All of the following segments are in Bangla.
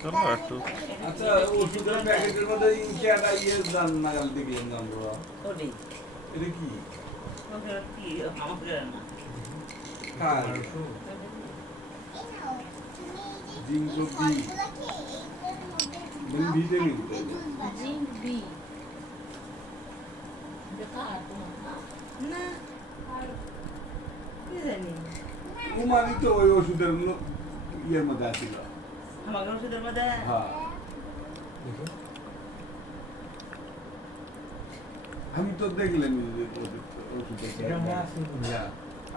চলো একটু আচ্ছা ওষুধের প্যাকেটের মধ্যে ইনকিয়াটা ইয়ে জান নাগাল দিকে আমরা এটা কি কার জিঙ্কো বি ভিটামিন জিঙ্ক বি না কি জানি কুমারী তো ওই ওষুধের ইয়ের মধ্যে আছিল আমার ওষুধের মধ্যে হ্যাঁ আমি তো দেখলেন ওষুধের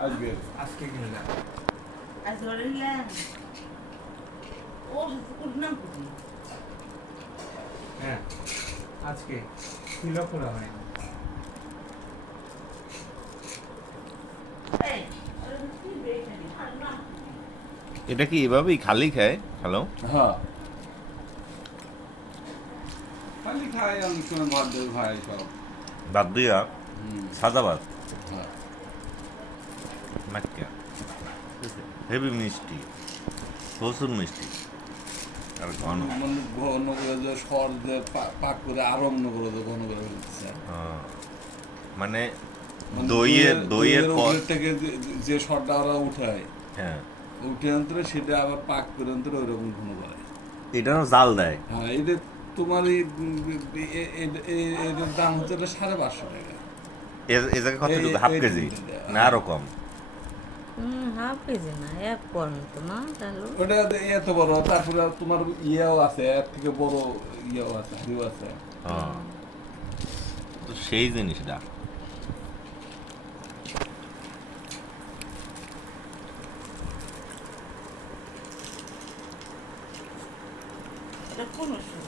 আজকে আজকে কিনলাম আজ ধরে নিলাম ওর নাম কি হ্যাঁ আজকে কিলো খোলা হয়নি এই ওর কি বেশি না এটা কি এভাবেই খালি খায় হ্যালো হ্যাঁ খালি খাই অনেক সময় ভাত দিয়ে খাই সব বাদ দিয়া সাদা ভাত হ্যাঁ নাক্কা হেভি মিষ্টি প্রচুর মিষ্টি আর ঘন মানে ঘন করে যে সর যে পাক করে আরম্ভ করে যে ঘন করে ফেলতেছে মানে মানে দইয়ের পর উপরের থেকে যে সরটা ওরা উঠায় হ্যাঁ উঠে অন্তরে সেটা আবার পাক করে অন্তরে ওইরকম ঘন করে এটারও জাল দেয় হ্যাঁ এটা তোমার এটার দাম হচ্ছে 550 টাকা এ জায়গায় কতটুকু হাফ কেজি না আরো কম হাফ কেজি না এক পর্ন তো না তাহলে ওটা এত বড় তারপরে তোমার ইয়েও আছে এর থেকে বড় ইয়েও আছে হাড়িও আছে হ্যাঁ তো সেই জিনিসটা এটা কোন ওষুধ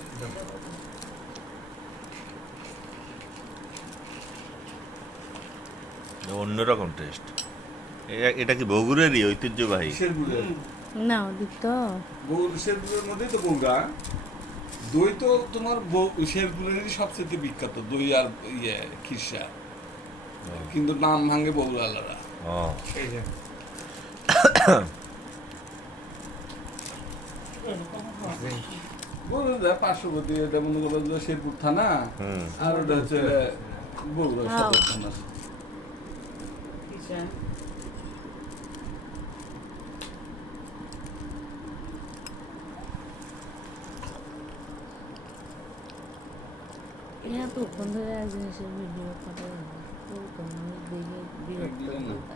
অন্যরকম টেস্ট এটা কি বগুড়েরই ঐতিহ্যবাহী শেরপুরের না ওদিক তো শেরপুরের মধ্যেই তো বগুড়া দই তো তোমার শেরপুরেরই সবচেয়ে বিখ্যাত দই আর ইয়ে খিরসা কিন্তু নাম ভাঙে বগুড়ালারা ও এই যে বগুড়া পার্শ্ববর্তী এটা মনে করো যে শেরপুর থানা আর ওটা হচ্ছে বগুড়া সদর থানা এতক্ষণ ধরে এক জিনিসের ভিডিও করে মানুষ দেখে বিরক্ত হয়ে যায়।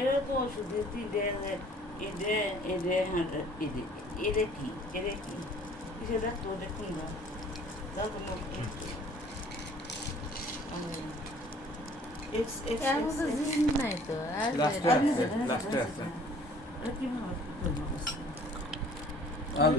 এটা তো ওষুধে এদের কি সেটা তো দেখুন না নাই তো লাস্টে আছে লাস্টে আছে আর